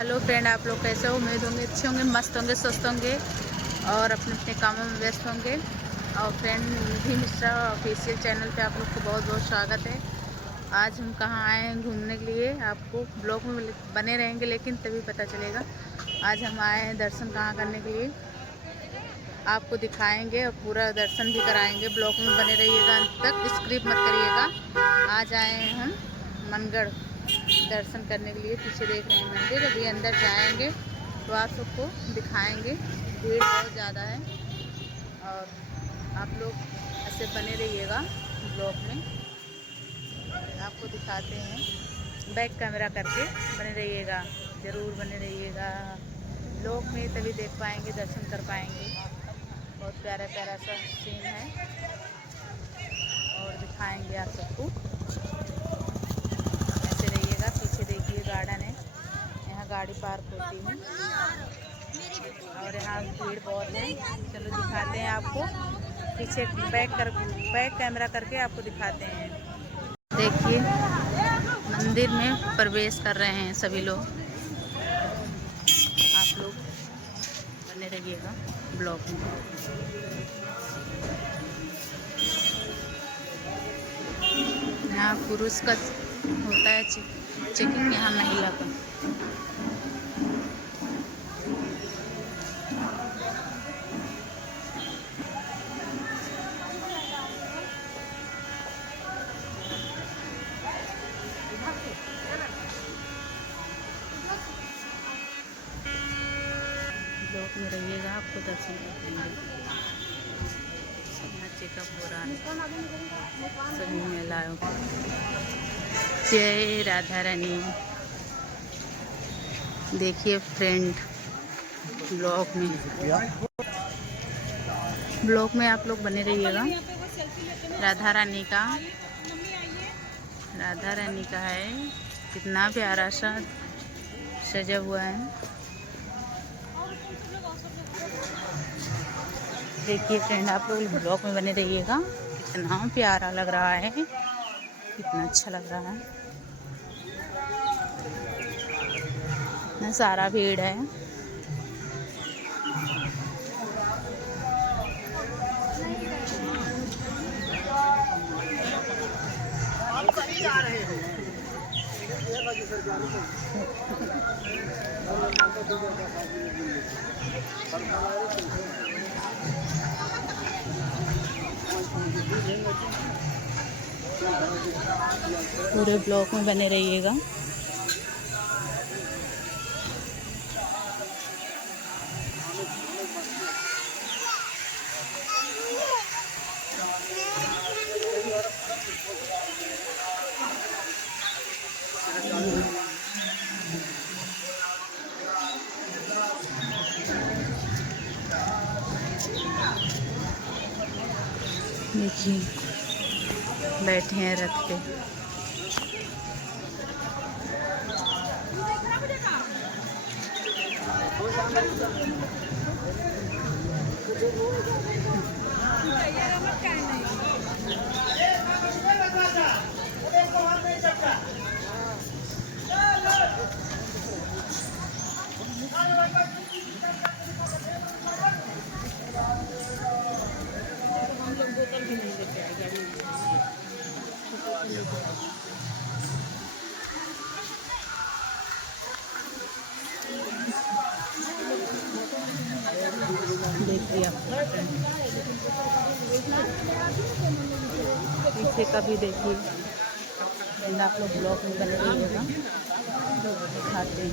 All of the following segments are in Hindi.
हेलो फ्रेंड, आप लोग कैसे हो? उम्मीद होंगे अच्छे होंगे, मस्त होंगे, स्वस्थ होंगे और अपने अपने कामों में व्यस्त होंगे। और फ्रेंड, निधि मिश्रा ऑफिशियल चैनल पे आप लोग को बहुत बहुत स्वागत है। आज हम कहाँ आए हैं घूमने के लिए, आपको ब्लॉग में बने रहेंगे लेकिन तभी पता चलेगा। आज हम आए हैं दर्शन कहाँ करने के लिए, आपको दिखाएंगे और पूरा दर्शन भी कराएंगे। ब्लॉग में बने रहिएगा अंत तक, स्किप मत करिएगा। आज आए हैं हम मनगढ़ दर्शन करने के लिए। पीछे देख रहे हैं मंदिर, अभी अंदर जाएंगे तो आप सबको दिखाएंगे। भीड़ बहुत ज़्यादा है और आप लोग ऐसे बने रहिएगा ब्लॉग में, आपको दिखाते हैं। बैक कैमरा करके बने रहिएगा, ज़रूर बने रहिएगा ब्लॉग में, तभी देख पाएंगे, दर्शन कर पाएंगे। बहुत प्यारा प्यारा सा सीन है और दिखाएंगे आप सबको। ऐसे रहिएगा। पीछे देखिए गार्डन है, यहाँ गाड़ी पार्क होती है और यहाँ भीड़ बहुत है। चलो दिखाते हैं आपको, पीछे बैक कैमरा करके आपको दिखाते हैं। देखिए मंदिर में प्रवेश कर रहे हैं सभी लोग। आप लोग बने रहिएगा ब्लॉग में। यहाँ पुरुष का होता है चेकिंग, यहाँ महिला का। ब्लॉक में रहिएगा, आपको दर्शन करेंगे। यहाँ चेकअप हो रहा है सभी महिलाओं का। जय राधा रानी। देखिए फ्रेंड, ब्लॉग में आप लोग बने रहिएगा। राधा रानी का है, कितना प्यारा सा सजा हुआ है। देखिए फ्रेंड, आप लोग ब्लॉग में बने रहिएगा। कितना प्यारा लग रहा है, कितना अच्छा लग रहा है। इतना सारा भीड़ है। पूरे ब्लॉक में बने रहिएगा। देखिए बैठे हैं रथ पे। देखिए पीछे का भी देखिए। आप लोग ब्लॉक में बने रहिएगा, दिखाते हैं।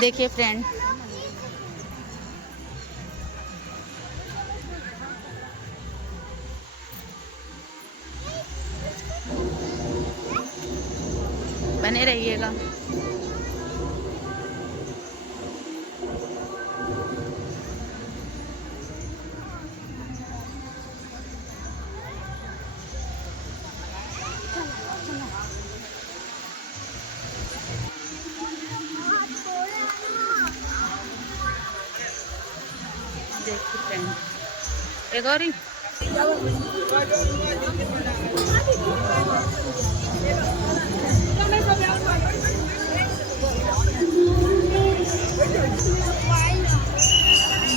देखिए फ्रेंड, बने रहिएगा। देखिए फ्रेंड, एक और ही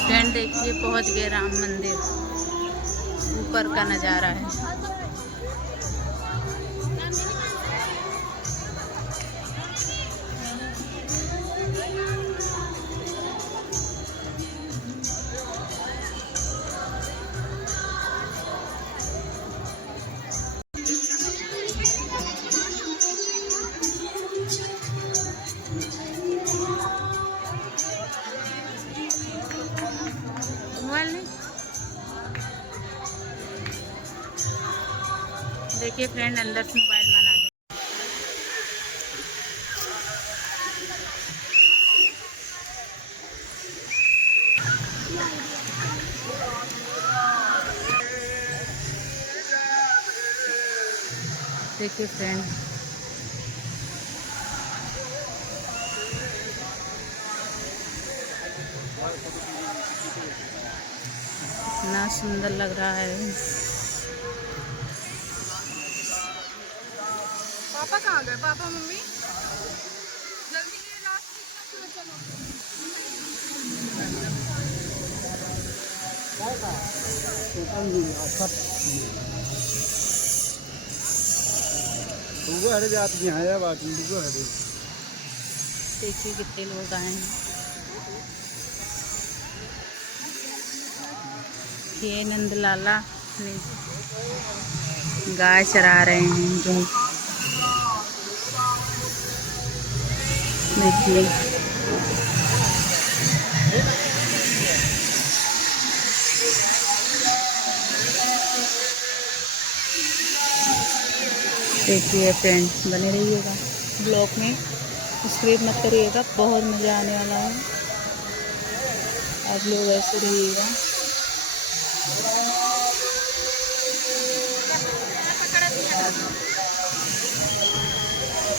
फ्रेंड, देखिए पहुंच गए राम मंदिर। ऊपर का नज़ारा है। मोबाइल नहीं, देखिए फ्रेंड अंदर से मोबाइल मना है। देखिए फ्रेंड, इतना सुंदर लग रहा है। पापा कहाँ गए? पापा मम्मी जल्दी देखिए कितने लोग आए हैं। ये नंदलाला ने गाय चरा रहे हैं जो देखिए। देखिए फ्रेंड, बने रहिएगा ब्लॉग में, स्क्रिप्ट मत करिएगा, बहुत मज़ा आने वाला है। आप लोग ऐसे रहिएगा।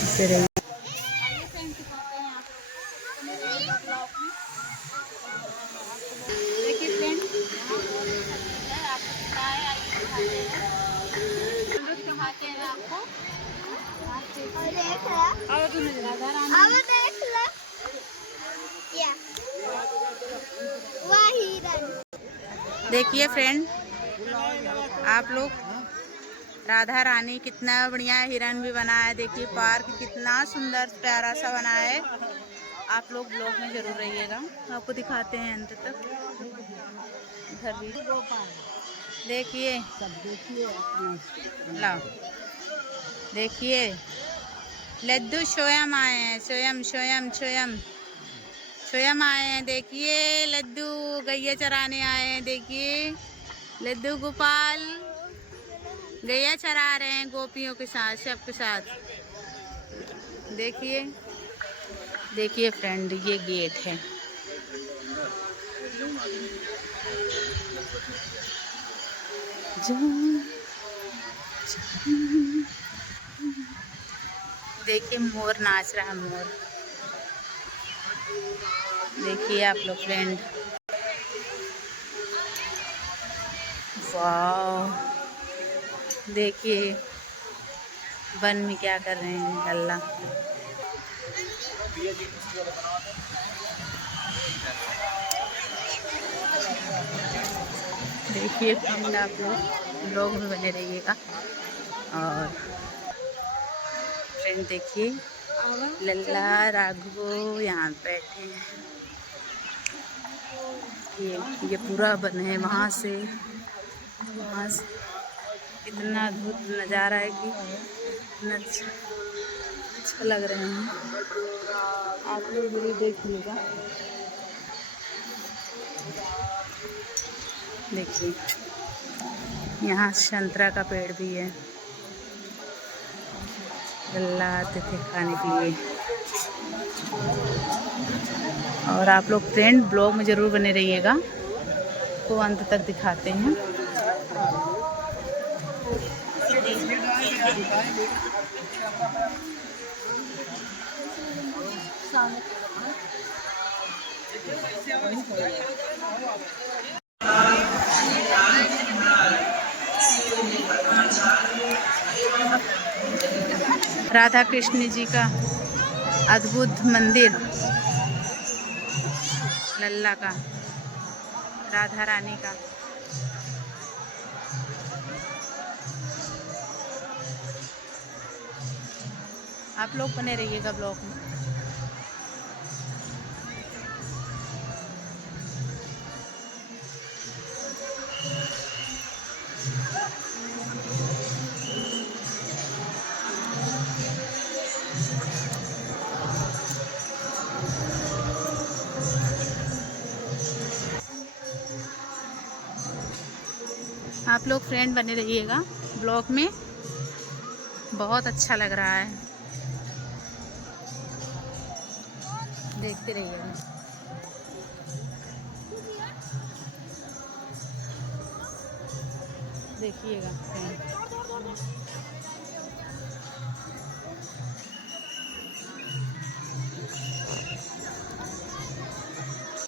ऐसे रहिए। देखिए फ्रेंड, दिखाते हैं आपको। देखिए फ्रेंड, आप लोग, राधा रानी कितना बढ़िया हिरन भी बना है। देखिए पार्क कितना सुंदर प्यारा सा बना है। आप लोग ब्लॉग में जरूर रहिएगा, आपको दिखाते हैं अंत तक। इधर भी देखिए, ला देखिए लड्डू स्वयं आए हैं, स्वयं स्वयं स्वयं स्वयं आए हैं। देखिए लड्डू गैया चराने आए हैं। देखिए लड्डू गोपाल गैया चरा रहे हैं गोपियों के साथ, सबके साथ। देखिए देखिए फ्रेंड, ये गेट है। देखिए मोर नाच रहा है, मोर। देखिए आप लोग फ्रेंड, वाह। देखिए वन में क्या कर रहे हैं लल्ला। देखिए फ्रेंड, आप लोग में बने रहिएगा। और फ्रेंड देखिए लल्ला राघव यहाँ बैठे हैं। ये पूरा बन है, वहाँ से इतना अद्भुत नज़ारा है कि इतना अच्छा लग रहे हैं। आप लोग भी देखिएगा। देखिए यहाँ संतरा का पेड़ भी है। लल्ला आते थे खाने के लिए। और आप लोग फ्रेंड ब्लॉग में ज़रूर बने रहिएगा, तो अंत तक दिखाते हैं। राधा कृष्ण जी का अद्भुत मंदिर, लल्ला का, राधा रानी का। आप लोग बने रहिएगा ब्लॉग में। आप लोग फ्रेंड बने रहिएगा ब्लॉग में, बहुत अच्छा लग रहा है, देखते रहिएगा। देखिएगा फ्रेंड।